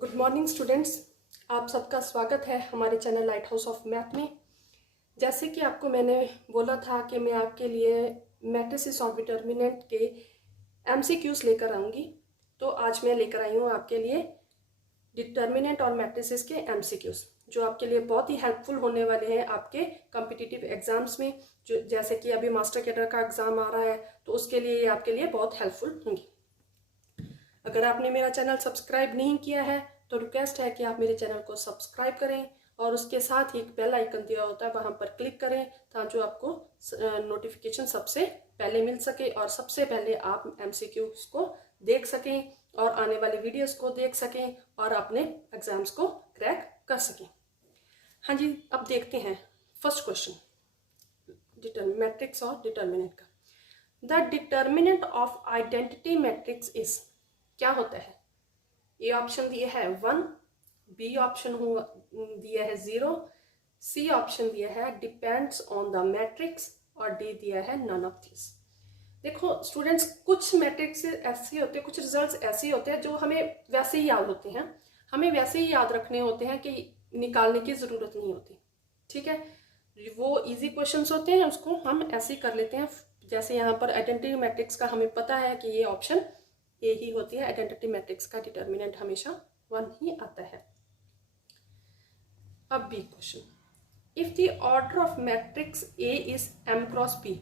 Good morning students, आप सबका स्वागत है हमारे channel light house of math में। जैसे कि आपको मैंने बोला था कि मैं आपके लिए मैट्रिसेस ऑफ डिटर्मिनेंट के एमसीक्यूज लेकर आऊँगी, तो आज मैं लेकर आई हूँ आपके लिए डिटर्मिनेंट और मैट्रिसेस के एमसीक्यूज, जो आपके लिए बहुत ही हेल्पफुल होने वाले हैं आपके कॉम्पिटिटिव एग्जाम्स में। जो जैसे कि अभी मास्टर कैडर का एग्ज़ाम आ रहा है, तो उसके लिए ये आपके लिए बहुत हेल्पफुल होंगी। अगर आपने मेरा चैनल सब्सक्राइब नहीं किया है तो रिक्वेस्ट है कि आप मेरे चैनल को सब्सक्राइब करें और उसके साथ ही एक बेल आइकन दिया होता है, वहां पर क्लिक करें ताकि आपको नोटिफिकेशन सबसे पहले मिल सके और सबसे पहले आप एमसीक्यूज को देख सकें और आने वाली वीडियोस को देख सकें और अपने एग्जाम्स को क्रैक कर सकें। हाँ जी, अब देखते हैं फर्स्ट क्वेश्चन मैट्रिक्स और डिटर्मिनेंट का। The determinant of identity matrix is, क्या होता है? ए ऑप्शन दिया है 1, बी ऑप्शन दिया है 0, सी ऑप्शन दिया है डिपेंड्स ऑन द मैट्रिक्स और डी दिया है नन ऑफ दिस। देखो स्टूडेंट्स, कुछ मैट्रिक्स ऐसे होते हैं, कुछ रिजल्ट्स ऐसे होते हैं जो हमें वैसे ही याद होते हैं, हमें वैसे ही याद रखने होते हैं कि निकालने की ज़रूरत नहीं होती। ठीक है, वो इजी क्वेश्चंस होते हैं, उसको हम ऐसे ही कर लेते हैं। जैसे यहाँ पर आइडेंटिटी मैट्रिक्स का हमें पता है कि ये ऑप्शन ए ही होती है, आइडेंटिटी मैट्रिक्स का डिटर्मिनेंट हमेशा 1 ही आता है। अब B question, if the order of matrix A is m cross p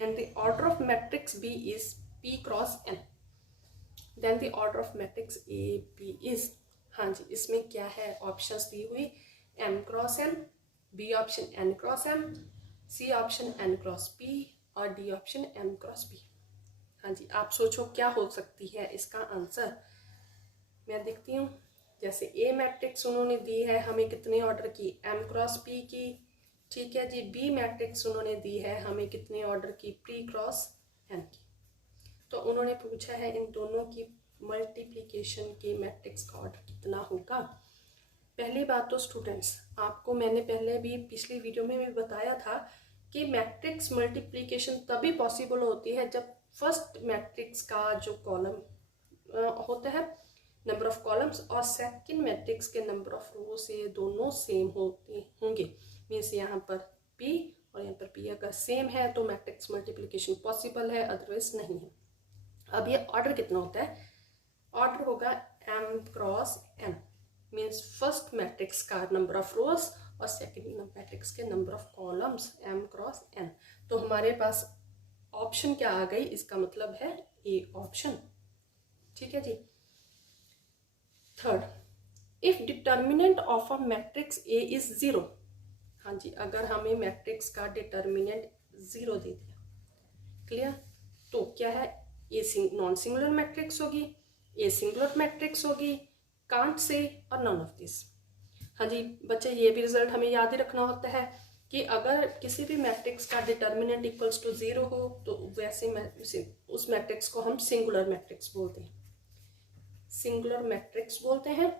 and the order of matrix B is P cross N, then the order of matrix A B is, हाँ जी, इसमें क्या है? Options दी हुई M cross N, B option N cross M, C option N cross P और D option M cross P। हाँ जी, आप सोचो क्या हो सकती है इसका आंसर। मैं देखती हूँ। जैसे ए मैट्रिक्स उन्होंने दी है हमें कितने ऑर्डर की? M क्रॉस P की। ठीक है जी। बी मैट्रिक्स उन्होंने दी है हमें कितने ऑर्डर की? P क्रॉस N की। तो उन्होंने पूछा है इन दोनों की मल्टीप्लिकेशन के मैट्रिक्स का ऑर्डर कितना होगा। पहली बात तो स्टूडेंट्स, आपको मैंने पहले भी पिछली वीडियो में भी बताया था कि मैट्रिक्स मल्टीप्लिकेशन तभी पॉसिबल होती है जब फर्स्ट मैट्रिक्स का जो कॉलम होता है, नंबर ऑफ कॉलम्स, और सेकंड मैट्रिक्स के नंबर ऑफ रो से दोनों सेम होते होंगे। मीन्स यहाँ पर P और यहाँ पर P अगर सेम है तो मैट्रिक्स मल्टीप्लिकेशन पॉसिबल है, अदरवाइज नहीं है। अब ये ऑर्डर कितना होता है? ऑर्डर होगा M cross N, means first matrix का नंबर ऑफ रोज और सेकंड मैट्रिक्स के number of columns M cross N। तो हमारे पास ऑप्शन क्या आ गई? इसका मतलब है ए ऑप्शन। ठीक है जी। Third, if determinant of a matrix A is 0, हाँ जी, अगर हमें मैट्रिक्स का डिटर्मिनेंट 0 दे दिया, क्लियर, तो क्या है? ए नॉन सिंगुलर मैट्रिक्स होगी, ए सिंगुलर मैट्रिक्स होगी, कांट से और नन ऑफ दिस। हाँ जी बच्चे, ये भी रिजल्ट हमें याद ही रखना होता है कि अगर किसी भी मैट्रिक्स का डिटर्मिनेंट इक्वल्स टू 0 हो तो वैसे उस मैट्रिक्स को हम सिंगुलर मैट्रिक्स बोलते हैं, सिंगुलर मैट्रिक्स बोलते हैं।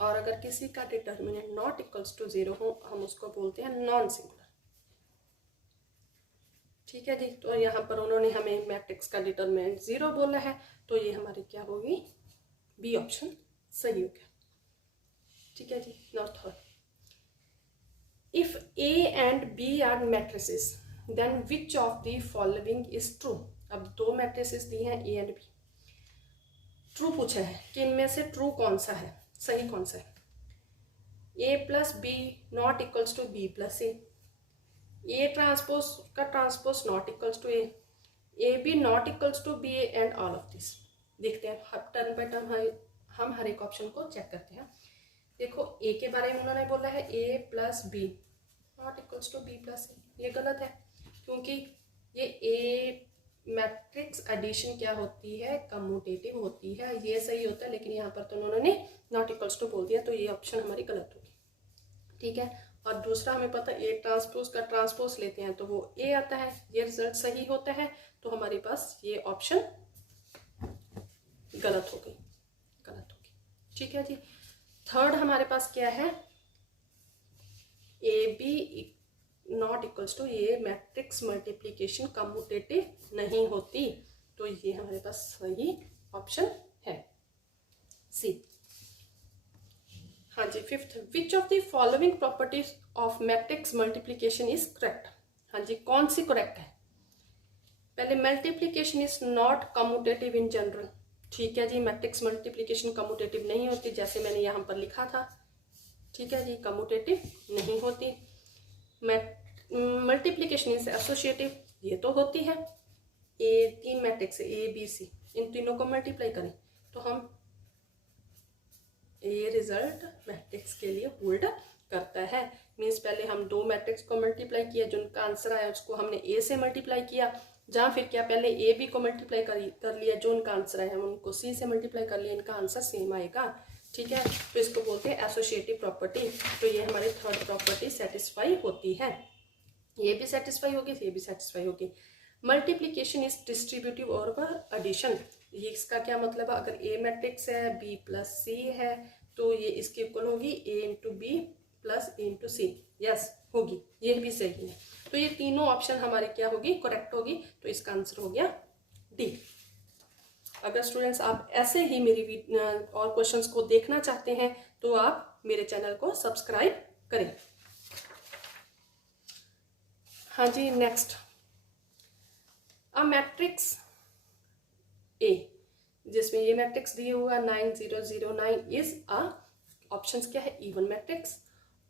और अगर किसी का डिटर्मिनेंट नॉट इक्वल्स टू 0 हो हम उसको बोलते हैं नॉन सिंगुलर। ठीक है जी। तो यहाँ पर उन्होंने हमें मैट्रिक्स का डिटर्मिनेंट 0 बोला है, तो ये हमारी क्या होगी? बी ऑप्शन सही हो गया। ठीक है जी। Now third, if A and B are matrices then which of the following is true. अब दो मैट्रिसेस दी हैं ए एंड बी, ट्रू पूछा है कि इनमें से ट्रू कौन सा है, सही कौन सा है? A plus B not equals to B plus A transpose का transpose not equals to A B not equals to B and all of this. देखते हैं हर टर्न बाय टर्न हम हर एक ऑप्शन को चेक करते हैं। देखो ए के बारे में उन्होंने बोला है A plus B not equals to B plus A, ये गलत है क्योंकि ये ए मैट्रिक्स एडिशन क्या होती है? कम्यूटेटिव होती है, ये सही होता है, लेकिन यहाँ पर तो उन्होंने नॉट इक्वल्स टू बोल दिया, तो ये ऑप्शन हमारी गलत होगी। ठीक है। और दूसरा हमें पता है ए ट्रांसपोज का ट्रांसपोज लेते हैं तो वो ए आता है, ये रिजल्ट सही होता है, तो हमारे पास ये ऑप्शन गलत हो गई, गलत होगी। ठीक है जी। थर्ड हमारे पास क्या है? A B not equals to ये मैट्रिक्स मल्टीप्लिकेशन कम्यूटेटिव नहीं होती, तो ये हमारे पास सही ऑप्शन है सी। हाँ जी, fifth, which of the following properties of matrix multiplication is correct. हाँ जी, कौन सी करेक्ट है। पहले, multiplication is not commutative in general. ठीक है जी, मैट्रिक्स मल्टीप्लीकेशन कम्यूटेटिव नहीं होती, जैसे मैंने यहाँ पर लिखा था। ठीक है जी, कम्यूटेटिव नहीं होती। मल्टीप्लीकेशन इज एसोसिएटिव, ये तो होती है। तीन मैट्रिक्स ए बी सी, इन तीनों को मल्टीप्लाई करें तो हम ए रिजल्ट मैट्रिक्स के लिए होल्ड करता है। मीन्स पहले हम दो मैट्रिक्स को मल्टीप्लाई किया, जिनका आंसर आया उसको हमने ए से मल्टीप्लाई किया, जहाँ फिर क्या पहले ए बी को मल्टीप्लाई कर लिया, जो उनका आंसर आया हम उनको सी से मल्टीप्लाई कर लिया, इनका आंसर सेम आएगा। ठीक है, तो इसको बोलते हैं एसोसिएटिव प्रॉपर्टी। तो ये हमारी थर्ड प्रॉपर्टी सेटिस्फाई होती है। ये भी सेटिस्फाई होगी, ये भी सेटिस्फाई होगी। मल्टीप्लीकेशन इज डिस्ट्रीब्यूटिव और एडिशन। ये इसका क्या मतलब है, अगर ए मैट्रिक्स है बी प्लस सी है तो ये इसके इक्वल होगी ए इंटू बी प्लस ए इंटू सी। यस होगी, ये भी सही है। तो ये तीनों ऑप्शन हमारे क्या होगी, करेक्ट होगी। तो इसका आंसर हो गया डी। अगर स्टूडेंट्स आप ऐसे ही मेरी और क्वेश्चंस को देखना चाहते हैं तो आप मेरे चैनल को सब्सक्राइब करें। हाँ जी, नेक्स्ट, अ मैट्रिक्स ए, जिसमें ये मैट्रिक्स दिए हुआ 9009 इज अ, ऑप्शंस क्या है, even matrix,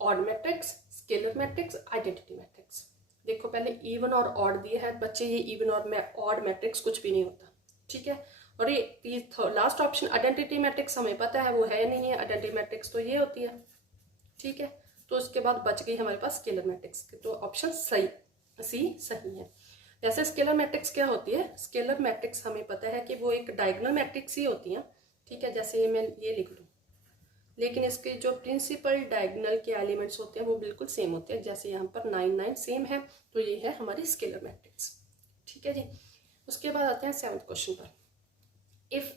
odd matrix, scalar matrix, identity matrix. देखो पहले इवन और ऑड दिए है बच्चे, ये इवन और ऑड मैट्रिक्स कुछ भी नहीं होता। ठीक है, और ये लास्ट ऑप्शन आइडेंटिटी मैट्रिक्स हमें पता है वो है नहीं है, आइडेंटिटी मैट्रिक्स तो ये होती है। ठीक है, तो उसके बाद बच गई हमारे पास स्केलर मैट्रिक्स, तो ऑप्शन सही सी सही है। जैसे स्केलर मैट्रिक्स क्या होती है, स्केलर मैट्रिक्स हमें पता है कि वो एक डायगोनल मैट्रिक्स ही होती है। ठीक है, जैसे मैं ये लिख लूँ, लेकिन इसके जो प्रिंसिपल डायगोनल के एलिमेंट्स होते हैं वो बिल्कुल सेम होते हैं। जैसे यहाँ पर 9 9 सेम है, तो ये है हमारी स्केलर मैट्रिक्स। ठीक है जी, उसके बाद आते हैं 7th क्वेश्चन पर। If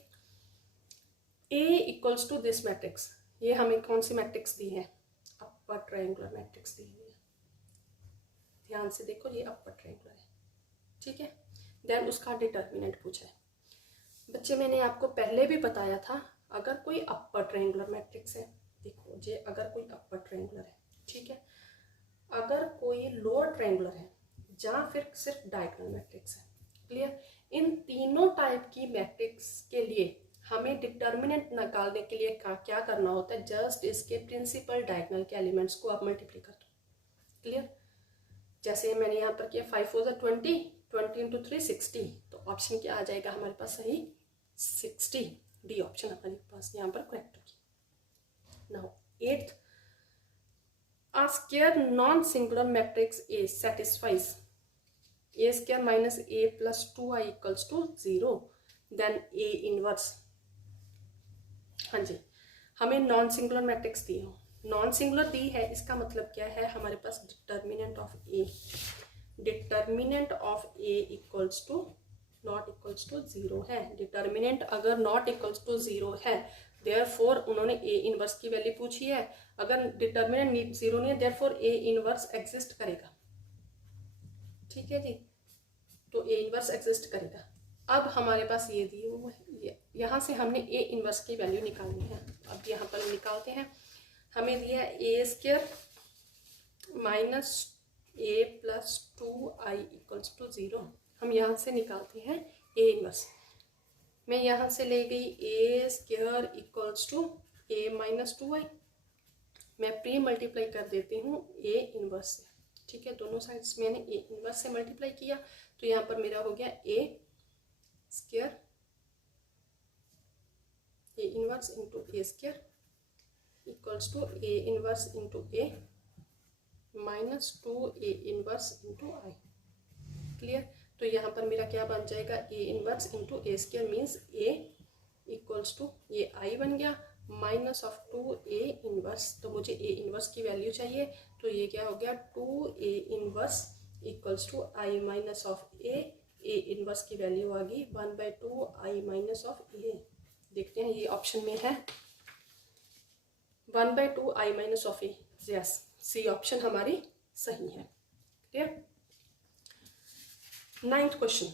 A equals to this matrix, ये हमें कौन सी मैट्रिक्स दी है, अपर ट्रायंगुलर मैट्रिक्स दी हुई है। ध्यान से देखो, ये अपर ट्रायंगुलर है। ठीक है, देन उसका डिटर्मिनेंट पूछा है। बच्चे मैंने आपको पहले भी बताया था, अगर कोई अपर ट्रायंगुलर मैट्रिक्स है, देखो जे अगर कोई अपर ट्रायंगुलर है, ठीक है, अगर कोई लोअर ट्रायंगुलर है, जहाँ फिर सिर्फ डायगोनल मैट्रिक्स है। क्लियर, इन तीनों टाइप की मैट्रिक्स के लिए हमें डिटर्मिनेंट निकालने के लिए क्या करना होता है, जस्ट इसके प्रिंसिपल डायगोनल के एलिमेंट्स को आप मल्टीप्लाई कर दो। क्लियर, जैसे मैंने यहाँ पर किया 5 4 20, 20 इंटू 3 60, तो ऑप्शन क्या आ जाएगा हमारे पास सही, 60। डी ऑप्शन हमारे पास यहाँ पर करेक्ट होगी। Now 8th, a square non-singular matrix A satisfies a square minus a plus 2i equals to 0, then A inverse। हाँ जी, हमें नॉन सिंगुलर मैट्रिक्स दी हो, नॉन सिंगुलर दी है, इसका मतलब क्या है, हमारे पास determinant of A equals to not equals to 0 है। डिटर्मिनेंट अगर नॉट इक्वल्स टू 0 है, देयरफॉर उन्होंने ए इनवर्स की वैल्यू पूछी है। अगर डिटर्मिनेंट 0 नहीं है, देयरफॉर ए इनवर्स एग्जिस्ट करेगा। ठीक है जी, तो ए इनवर्स एग्जिस्ट करेगा। अब हमारे पास ये दिए हुए है, यहाँ से हमने ए इनवर्स की वैल्यू निकालनी है। अब यहाँ पर निकालते हैं, हमें दिया है A square minus A plus 2i equals to 0। हम यहाँ से निकालते हैं ए इनवर्स। मैं यहाँ से ले गई A square equals to A minus 2i, मैं प्री मल्टीप्लाई कर देती हूँ ए इनवर्स से। ठीक है, दोनों साइड्स मैंने ए इनवर्स से मल्टीप्लाई किया, तो यहाँ पर मेरा हो गया A square A inverse into A square equals to A inverse into A minus 2 A inverse into I. Clear, तो यहाँ पर मेरा क्या बन जाएगा, A inverse into A square means A equals to ये आई बन गया माइनस ऑफ 2 ए इनवर्स। तो मुझे ए इनवर्स की वैल्यू चाहिए, तो ये क्या हो गया 2 A inverse equals to I minus of A inverse की वैल्यू आ गई 1/2 आई माइनस ऑफ ए। देखते हैं ये ऑप्शन में है 1/2 I minus of A. Yes, C option हमारी सही है। Clear. 9th question,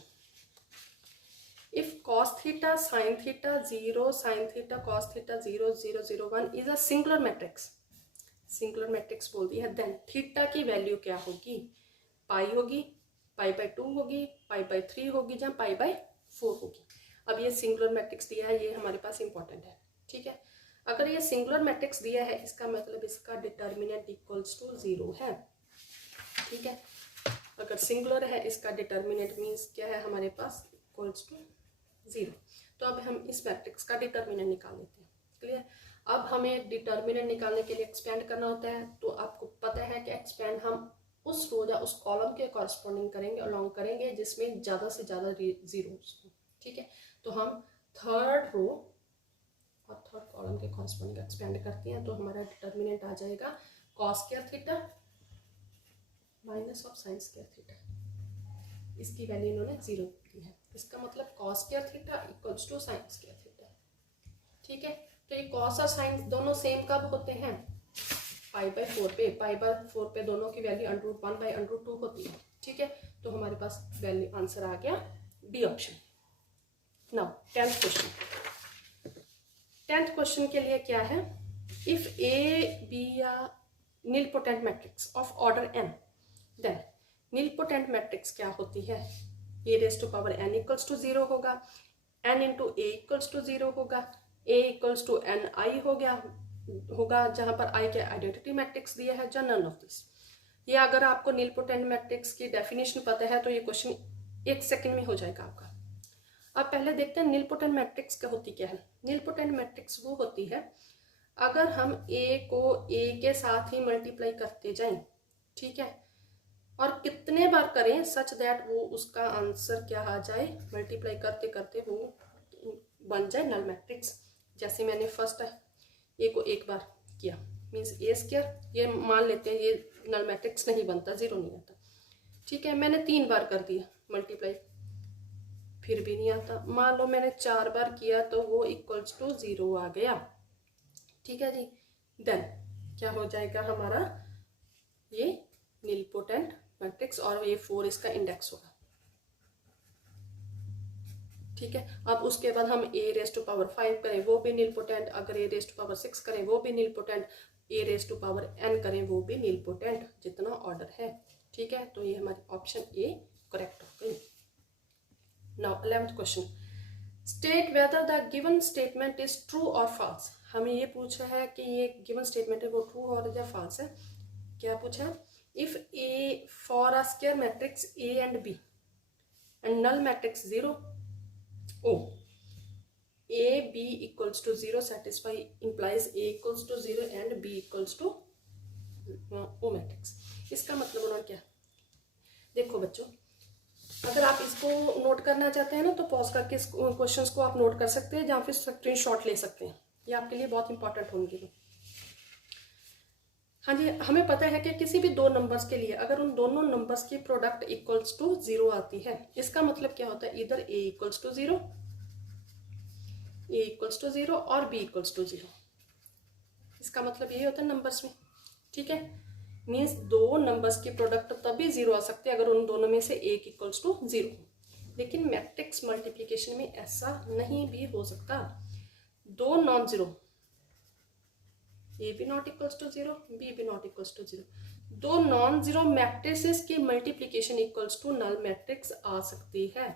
if cos theta sin theta 0 sin theta cos theta 0 0 0 1 is a singular matrix, singular matrix बोल दिया, देन थीटा की वैल्यू क्या होगी, पाई होगी, पाई बाय 2 होगी, पाई बाय 3 होगी, जहाँ पाई बाय 4 होगी। अब ये सिंगुलर मैट्रिक्स दिया है, ये हमारे पास इंपॉर्टेंट है, ठीक है। अगर ये सिंगुलर मैट्रिक्स दिया है इसका मतलब इसका डिटर्मिनेंट इक्वल्स टू 0 है, ठीक है। अगर सिंगुलर है इसका डिटर्मिनेंट मीन्स क्या है हमारे पास, इक्वल्स टू 0। तो अब हम इस मैट्रिक्स का डिटर्मिनेंट निकाल लेते हैं, क्लियर। अब हमें डिटर्मिनेंट निकालने के लिए एक्सपेंड करना होता है, तो आपको पता है कि एक्सपेंड हम उस रो या उस कॉलम के कॉरस्पॉन्डिंग करेंगे, अलोंग करेंगे जिसमें ज़्यादा से ज़्यादा जीरोस हो, ठीक है। तो हम थर्ड रो और थर्ड कॉलम के कॉरस्पॉन्डिंग एक्सपेंड करते हैं, तो हमारा डिटर्मिनेंट आ जाएगा cos square theta minus of sine square theta, इसकी वैल्यू इन्होंने 0 दी है, इसका मतलब cos square theta equals to sine square theta, ठीक है। तो ये कॉस और साइन दोनों सेम कब होते हैं, पाई बाय 4 पे, पाई बाय 4 पे दोनों की वैल्यू √1 बाय √2 होती है, ठीक है। तो हमारे पास वैल्यू आंसर आ गया D option. Now 10th question, 10th question के लिए क्या है, इफ ए बी या nilpotent matrix of order n, then nilpotent matrix क्या होती है, A raise to power n equals to 0 होगा, n into A equals to 0 होगा, a equals to n I हो गया होगा, जहां पर i के आइडेंटिटी मैट्रिक्स दिया है, या नन ऑफ दिस। ये अगर आपको नीलपोटेंट मैट्रिक्स की डेफिनेशन पता है तो ये क्वेश्चन 1 सेकंड में हो जाएगा आपका। अब पहले देखते हैं नीलपोटेंट मैट्रिक्स क्या होती क्या है। नीलपोटेंट मैट्रिक्स वो होती है अगर हम a को a के साथ ही मल्टीप्लाई करते जाएं, ठीक है, और कितने बार करें सच दैट वो उसका आंसर क्या आ जाए, मल्टीप्लाई करते करते वो बन जाए नल मैट्रिक्स। जैसे मैंने फर्स्ट ए को एक बार किया मीन्स ए स्क्वायर, ये मान लेते हैं ये नल मैट्रिक्स नहीं बनता, 0 नहीं आता, ठीक है। मैंने 3 बार कर दिया मल्टीप्लाई, फिर भी नहीं आता। मान लो मैंने 4 बार किया तो वो इक्वल्स टू 0 आ गया, ठीक है जी। देन क्या हो जाएगा हमारा ये नीलपोटेंट मैट्रिक्स, और ये 4 इसका इंडेक्स होगा, ठीक है। अब उसके बाद हम a रेज टू पावर 5 करें वो भी नीलपोटेंट, अगर a रेज टू पावर 6 करें वो भी nilpotent, a raise to power n करें वो भी नीलपोटेंट, जितना ऑर्डर है, ठीक है। तो ये हमारी ऑप्शन ए करेक्ट हो गई। Now 11th question, state whether the given statement is true और फॉल्स। हमें ये पूछा है कि ये गिवन स्टेटमेंट है वो ट्रू और या फॉल्स है। क्या पूछा है, if A for a square matrix a and b and null matrix 0 O, A B equals to 0 satisfy implies A equals to 0 and B equals to O matrix। इसका मतलब उन्होंने क्या, देखो बच्चों अगर आप इसको नोट करना चाहते हैं ना तो पॉज करके इस क्वेश्चंस को आप नोट कर सकते हैं, जहाँ फिर स्क्रीनशॉट ले सकते हैं, ये आपके लिए बहुत इंपॉर्टेंट होंगे। हाँ जी, हमें पता है कि किसी भी दो नंबर्स के लिए अगर उन दोनों नंबर्स की प्रोडक्ट इक्वल्स टू 0 आती है, इसका मतलब क्या होता है, इधर a equals to 0, a equals to 0 और b इक्वल्स टू 0, इसका मतलब यही होता है नंबर्स में, ठीक है। मीन्स दो नंबर्स की प्रोडक्ट तभी 0 आ सकते हैं अगर उन दोनों में से एक इक्वल्स टू 0। लेकिन मैट्रिक्स मल्टीप्लिकेशन में ऐसा नहीं भी हो सकता, दो नॉन जीरो, ए भी नॉट इक्वल्स टू 0, बी भी नॉट इक्वल्स टू 0, दो नॉन जीरो मैट्रिसेस की multiplication equals to null matrix आ सकती है,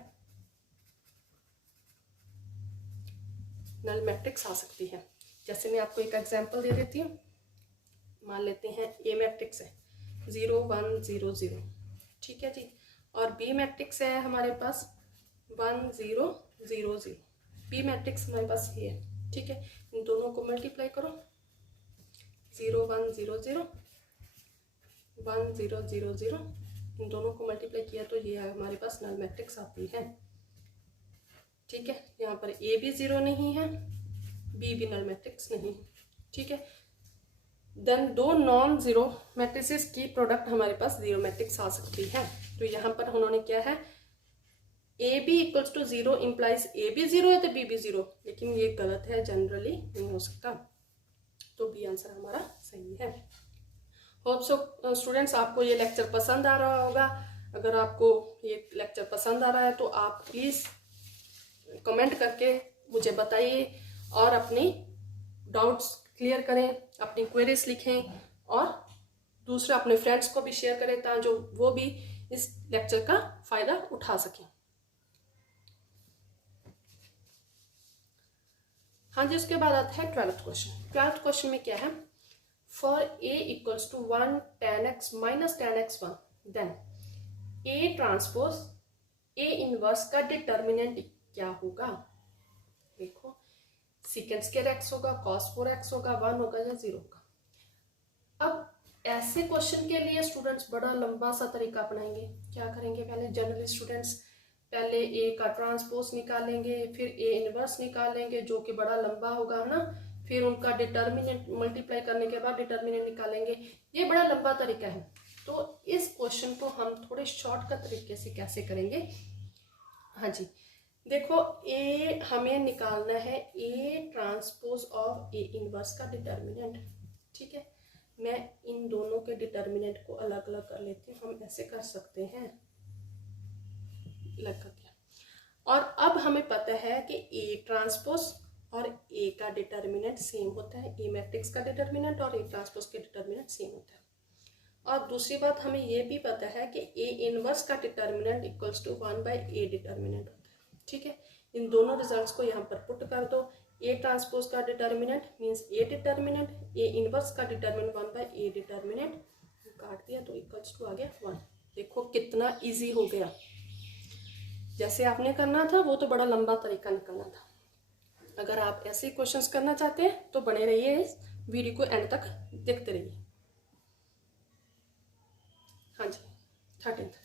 नल मैट्रिक्स आ सकती है। जैसे मैं आपको एक एग्जांपल दे देती हूँ, मान लेते हैं ए मैट्रिक्स है 0 1 0 0, ठीक है जी, और बी मैट्रिक्स है हमारे पास 1 0 0 0, बी मैट्रिक्स हमारे पास ये है, ठीक है। इन दोनों को मल्टीप्लाई करो, 0 1 0 0 1 0 0 0, इन दोनों को मल्टीप्लाई किया तो ये हमारे पास नल मैट्रिक्स आती है, ठीक है। यहाँ पर ए भी 0 नहीं है, बी भी नल मैट्रिक्स नहीं है, ठीक है। देन दो नॉन जीरो मैट्रिसेस की प्रोडक्ट हमारे पास 0 मैट्रिक्स आ सकती है। तो यहाँ पर उन्होंने क्या है, A B equals to 0 implies A भी 0 है तो बी भी 0, लेकिन ये गलत है, जनरली नहीं हो सकता, तो बी आंसर हमारा सही है। होप सो स्टूडेंट्स आपको ये लेक्चर पसंद आ रहा होगा। अगर आपको ये लेक्चर पसंद आ रहा है तो आप प्लीज़ कमेंट करके मुझे बताइए और अपनी डाउट्स क्लियर करें, अपनी क्वेरीज लिखें और दूसरे अपने फ्रेंड्स को भी शेयर करें ताकि जो वो भी इस लेक्चर का फायदा उठा सकें। हाँ जी, उसके बाद आता है 12th क्वेश्चन। 12th क्वेश्चन में क्या है, for a equals to 1 tan x minus tan x 1 then a transpose a inverse का डिटर्मिनेंट क्या होगा। देखो सीकेंड स्क्वायर x होगा, cos 4x होगा, 1 होगा या 0 होगा। अब ऐसे क्वेश्चन के लिए स्टूडेंट्स बड़ा लंबा सा तरीका अपनाएंगे। क्या करेंगे, पहले जनरल स्टूडेंट्स पहले a का ट्रांसपोज निकालेंगे, फिर a इनवर्स निकालेंगे जो कि बड़ा लंबा होगा है ना, फिर उनका डिटर्मिनेंट मल्टीप्लाई करने के बाद डिटर्मिनेंट निकालेंगे। ये बड़ा लंबा तरीका है। तो इस क्वेश्चन को हम थोड़े शॉर्टकट तरीके से कैसे करेंगे। हाँ जी, देखो a हमें निकालना है a transpose of a inverse का डिटर्मिनेंट। ठीक है, मैं इन दोनों के डिटर्मिनेंट को अलग अलग कर लेती हूँ। हम ऐसे कर सकते हैं, अलग कर दिया। और अब हमें पता है कि a ट्रांसपोज और a का डिटर्मिनेंट सेम होता है, a मैट्रिक्स का डिटर्मिनेंट और a ट्रांसपोज के डिटर्मिनेंट सेम होता है। और दूसरी बात हमें ये भी पता है कि a इनवर्स का determinant equals to 1 by a determinant होता है। ठीक है, इन दोनों रिजल्ट्स को यहाँ पर पुट कर दो। a ट्रांसपोज का determinant means a determinant, a inverse का डिटर्मिनेंट 1 बाई a डिटर्मिनेंट, काट दिया तो इक्वल्स टू आ गया 1। देखो कितना इजी हो गया। जैसे आपने करना था वो तो बड़ा लंबा तरीका निकलना था। अगर आप ऐसे क्वेश्चंस करना चाहते हैं तो बने रहिए, इस वीडियो को एंड तक देखते रहिए। हाँ जी, 13th,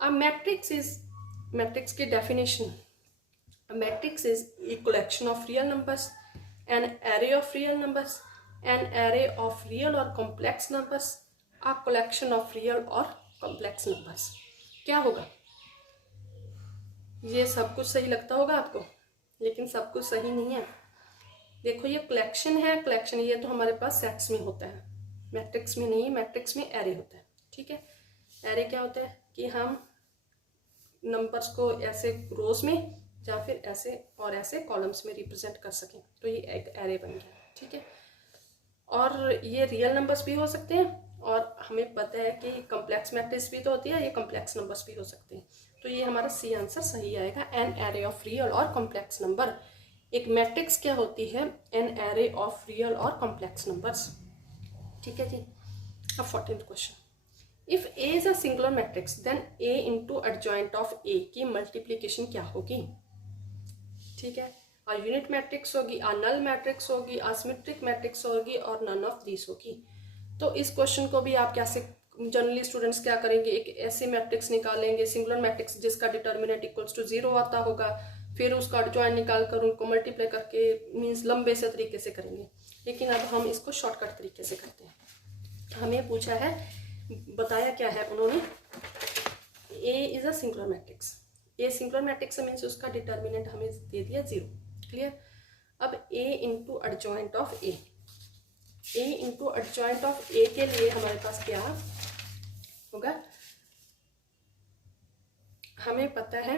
a matrix is, matrix की definition, a matrix is a collection of real numbers, an array of real numbers, an array of real or complex numbers, a collection of real or complex numbers। क्या होगा, ये सब कुछ सही लगता होगा आपको, लेकिन सब कुछ सही नहीं है। देखो ये कलेक्शन है, कलेक्शन ये तो हमारे पास सेट्स में होता है, मैट्रिक्स में नहीं। मैट्रिक्स में एरे होता है। ठीक है, एरे क्या होता है कि हम नंबर्स को ऐसे रोज में या फिर ऐसे और ऐसे कॉलम्स में रिप्रेजेंट कर सकें, तो ये एक एरे बन गया। ठीक है, और ये रियल नंबर्स भी हो सकते हैं और हमें पता है कि कॉम्प्लेक्स मैट्रिक्स भी तो होती है, ये कॉम्प्लेक्स नंबर्स भी हो सकते हैं। तो ये हमारा सी आंसर सही आएगा, एन एरे ऑफ रियल और कॉम्प्लेक्स नंबर। एक मैट्रिक्स क्या होती है, एन एरे ऑफ रियल और कॉम्प्लेक्स नंबर्स। ठीक है जी। अब 14th question, if A is a singular matrix then A into adjoint of A की मल्टीप्लीकेशन क्या होगी। ठीक है, आ यूनिट मैट्रिक्स होगी, आ नल मैट्रिक्स होगी, असिमेट्रिक मैट्रिक्स होगी और नन ऑफ दिस होगी। तो इस क्वेश्चन को भी आप कैसे, जनरली स्टूडेंट्स क्या करेंगे, एक ऐसे मैट्रिक्स निकालेंगे सिंगुलर मैट्रिक्स जिसका डिटर्मिनेंट इक्वल्स टू 0 आता होगा, फिर उसका एडजॉइंट निकाल कर उनको मल्टीप्लाई करके मीन्स लंबे से तरीके से करेंगे। लेकिन अब हम इसको शॉर्टकट तरीके से करते हैं। हमें पूछा है, बताया क्या है उन्होंने, A is a singular matrix. A singular matrix means उसका डिटर्मिनेंट हमें दे दिया 0। क्लियर। अब A into adjoint of A, A into adjoint of A के लिए हमारे पास क्या होगा, हमें पता है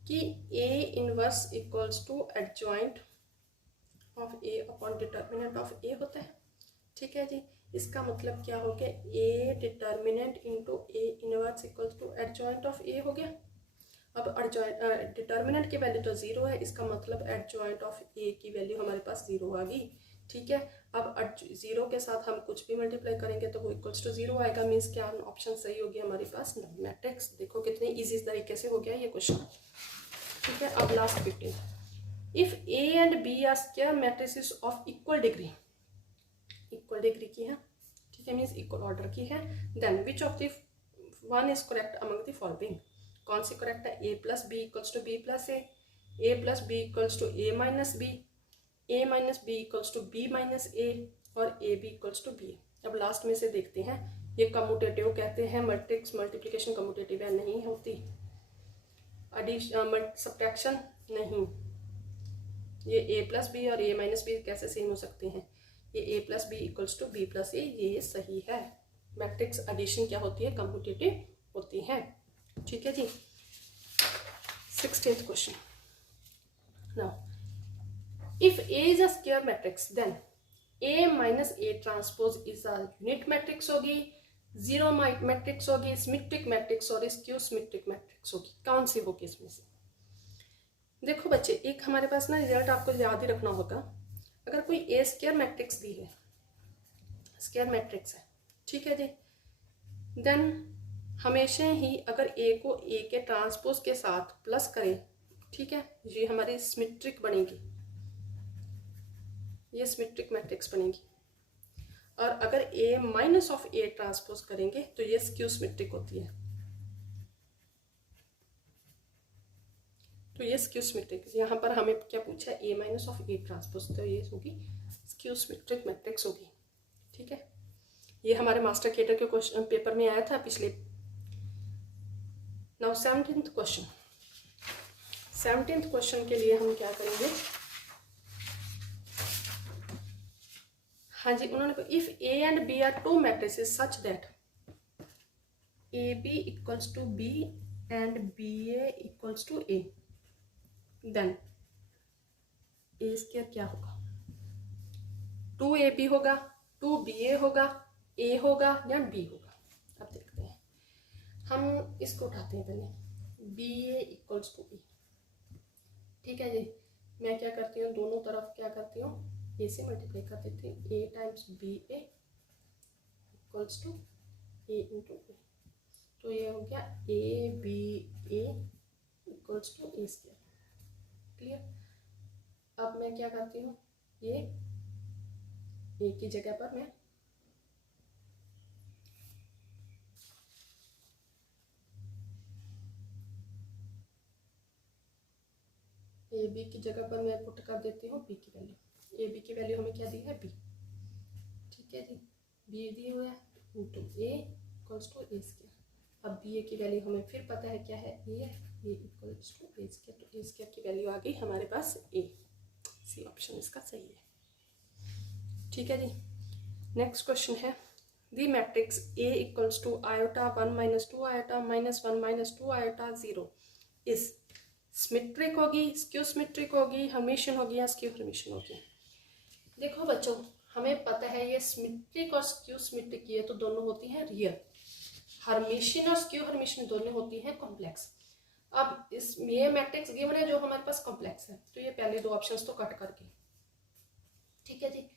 कि A inverse equals to adjoint of A upon determinant of A होता है। ठीक है जी, इसका मतलब क्या हो गया, A determinant into A inverse equals to adjoint of A हो गया। अब एडजॉइंट डिटर्मिनेंट की वैल्यू तो 0 है, इसका मतलब एडजॉइंट ऑफ ए की वैल्यू हमारे पास 0 आ गई। ठीक है, अब 0 के साथ हम कुछ भी मल्टीप्लाई करेंगे तो वो इक्वल्स टू 0 आएगा। मीन्स क्या ऑप्शन सही हो गया हमारे पास मैट्रिक्स। देखो कितने इजी तरीके से हो गया ये क्वेश्चन। ठीक है, अब last 15, if A and B are square matrices of equal degree, equal degree की है, ठीक है, मीन्स इक्वल ऑर्डर की है, then which of the one is correct among the following. कौन सी करेक्ट है, A plus B equals to B plus A plus B equals to A minus B, A minus B equals to B minus A और A B equals to B. अब last में से देखते हैं, ये कम्यूटेटिव कहते हैं, मैट्रिक्स मल्टीप्लिकेशन कम्यूटेटिव है, नहीं होती। एडिशन सब्ट्रैक्शन नहीं, ये ए प्लस बी और ए माइनस बी कैसे सेम हो सकते हैं, ये A plus B equals to B plus A, ये सही है। मैट्रिक्स एडिशन क्या होती है, कम्यूटेटिव होती है। ठीक है जी, 16th question. Now, if A is a square matrix, then A minus A transpose is a unit matrix होगी, जीरो मैट्रिक्स होगी, सिमेट्रिक मैट्रिक्स और स्क्यू सिमेट्रिक मैट्रिक्स होगी. कौन सी होगी इसमें से? देखो बच्चे, एक हमारे पास ना रिजल्ट आपको याद ही रखना होगा. अगर कोई ए स्क्वायर मैट्रिक्स दी है, स्क्वायर मैट्रिक्स है, ठीक है जी, देन हमेशा ही अगर ए को ए के ट्रांसपोज के साथ प्लस करें, ठीक है, ये हमारी सिमेट्रिक बनेगी, ये सिमेट्रिक मैट्रिक्स बनेगी. और अगर ए माइनस ऑफ ए ट्रांसपोज करेंगे तो ये स्क्यू सिमेट्रिक होती है. तो ये स्क्यू सिमेट्रिक, यहाँ पर हमें क्या पूछा है, ए माइनस ऑफ ए ट्रांसपोज, तो ये होगी स्क्यू सिमेट्रिक मैट्रिक्स होगी. ठीक है, ये हमारे मास्टर केटर के क्वेश्चन पेपर में आया था पिछले. Now 17th question. 17th question के लिए हम क्या करेंगे, हाँ जी, उन्होंने if A and B are two matrices such that A B equals to B and B A equals to A, then A square क्या होगा, 2ab होगा, 2ba होगा, a होगा या b होगा. अब देखते हैं, हम इसको उठाते हैं पहले, ba इक्वल्स टू e. ठीक है जी, मैं क्या करती हूँ, दोनों तरफ क्या करती हूँ, a से मल्टीप्लाई कर देती हूँ, a times ba equals to a into a. तो ये हो गया a equals to a square. Clear. अब मैं क्या करती हूँ, ये ए की जगह पर मैं ए बी की जगह पर मैं पुट कर देती हूँ बी की वैल्यू. ए बी की वैल्यू हमें क्या दी है, बी. ठीक है जी, बी दिए हुए है into A equals to A square. अब बी ए की वैल्यू हमें फिर पता है क्या है, A equals to A square. तो ए स्क्वायर की वैल्यू आ गई हमारे पास ए. सी ऑप्शन इसका सही है. ठीक है जी. नेक्स्ट क्वेश्चन है, the matrix A equals to iota 1 minus 2 iota minus 1 minus 2 iota 0 is symmetric होगी, स्क्यू सिमेट्रिक होगी, हर्मिशियन होगी या स्क्यू हर्मिशियन होगी. देखो बच्चों, हमें पता है ये सिमेट्रिक और स्क्यू सिमेट्रिक ये तो दोनों होती हैं रियल. हर्मिशियन और स्क्यू हर्मिशियन दोनों होती हैं कॉम्प्लेक्स. अब इस ये मैट्रिक्स गिवन है जो हमारे पास कॉम्प्लेक्स है, तो ये पहले दो ऑप्शंस तो कट करके. ठीक है जी.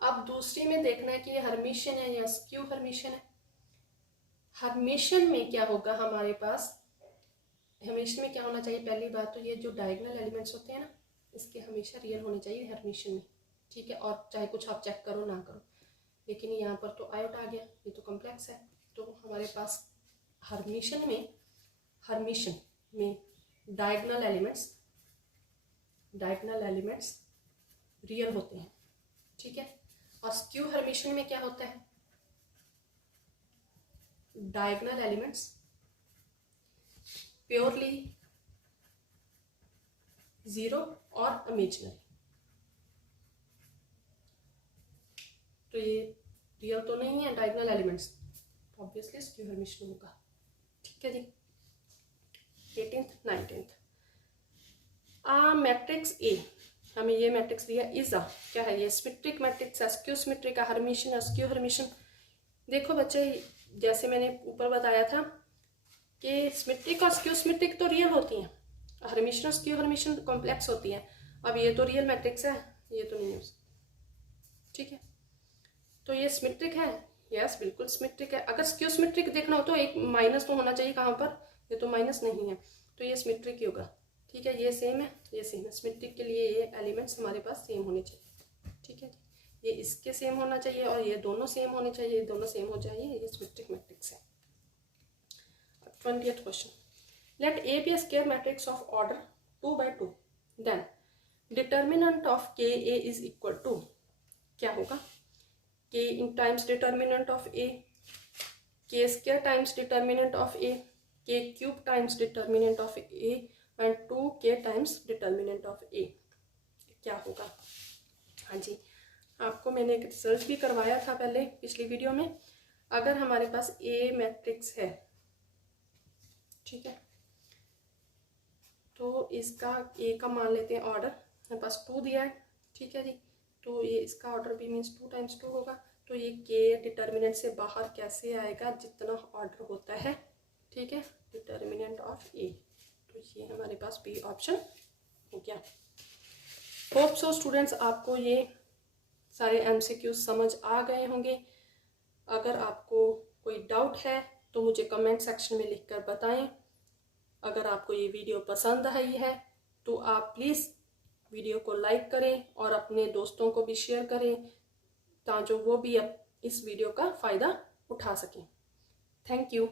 अब दूसरी में देखना है कि ये हर्मिशियन है या स्क्यू हर्मिशियन है. हर्मिशियन में क्या होगा हमारे पास, हर्मिशियन में क्या होना चाहिए, पहली बात तो ये जो डायगोनल एलिमेंट्स होते हैं ना, इसके हमेशा रियल होने चाहिए हर्मिशियन में. ठीक है, और चाहे कुछ आप चेक करो ना करो. लेकिन यहाँ पर तो आयोटा आ गया, ये तो कॉम्प्लेक्स है, तो हमारे पास हर्मिशियन में डायगोनल एलिमेंट्स रियल होते हैं. ठीक है, और स्क्यू हर्मिशियन में क्या होता है, डायगोनल एलिमेंट्स प्योरली जीरो और इमेजिनरी. तो ये रियल तो नहीं है diagonal elements, obviously skew Hermitian होगा. ठीक है जी. 18th 19th मैट्रिक्स ए, हमें ये मैट्रिक्स दिया इज अ, क्या है ये, सिमेट्रिक मैट्रिक्स है, स्क्यू सिमेट्रिक है, हर्मिशियन है, स्क्यू हर्मिशियन. देखो बच्चे, जैसे मैंने ऊपर बताया था कि सिमेट्रिक और स्क्यू सिमेट्रिक तो रियल होती हैं, हर्मिशियन और स्क्यू हर्मिशियन कॉम्प्लेक्स होती हैं. अब ये तो रियल मैट्रिक्स है, ये तो नहीं हो सकता. ठीक है, तो ये सिमेट्रिक है, यस बिल्कुल सिमेट्रिक है. अगर स्क्यू सिमेट्रिक देखना हो तो एक माइनस तो होना चाहिए कहाँ पर, ये तो माइनस नहीं है, तो ये सिमेट्रिक ही होगा. ठीक है, ये सेम है, ये सेम है. सिमेट्रिक के लिए ये एलिमेंट्स हमारे पास सेम होने चाहिए. ठीक है, ये इसके सेम होना चाहिए और ये दोनों सेम होने चाहिए, ये दोनों सेम हो जाइए, ये सिमेट्रिक मैट्रिक्स है. 20th question, let A B square matrix of order 2 by 2, then determinant of K A is equal to, क्या होगा, K in times determinant of A, K square times determinant of A, K cube times determinant of A and 2k times determinant of A. क्या होगा. हाँ जी, आपको मैंने एक result भी करवाया था पहले पिछली वीडियो में. अगर हमारे पास ए मैट्रिक्स है, ठीक है, तो इसका ए का मान लेते हैं ऑर्डर, मेरे पास 2 दिया है, ठीक है जी। तो ये इसका ऑर्डर भी मीन्स 2 टाइम्स 2 होगा। तो ये के डिटर्मिनेंट से बाहर कैसे आएगा, जितना ऑर्डर होता है, ठीक है, डिटर्मिनेंट ऑफ ए। तो ये हमारे पास बी ऑप्शन हो गया। होप सो स्टूडेंट्स आपको ये सारे एमसीक्यूज समझ आ गए होंगे। अगर आपको कोई डाउट है तो मुझे कमेंट सेक्शन में लिखकर बताएं। अगर आपको ये वीडियो पसंद आई है तो आप प्लीज़ वीडियो को लाइक करें और अपने दोस्तों को भी शेयर करें, ताकि वो भी अब इस वीडियो का फ़ायदा उठा सकें। Thank you.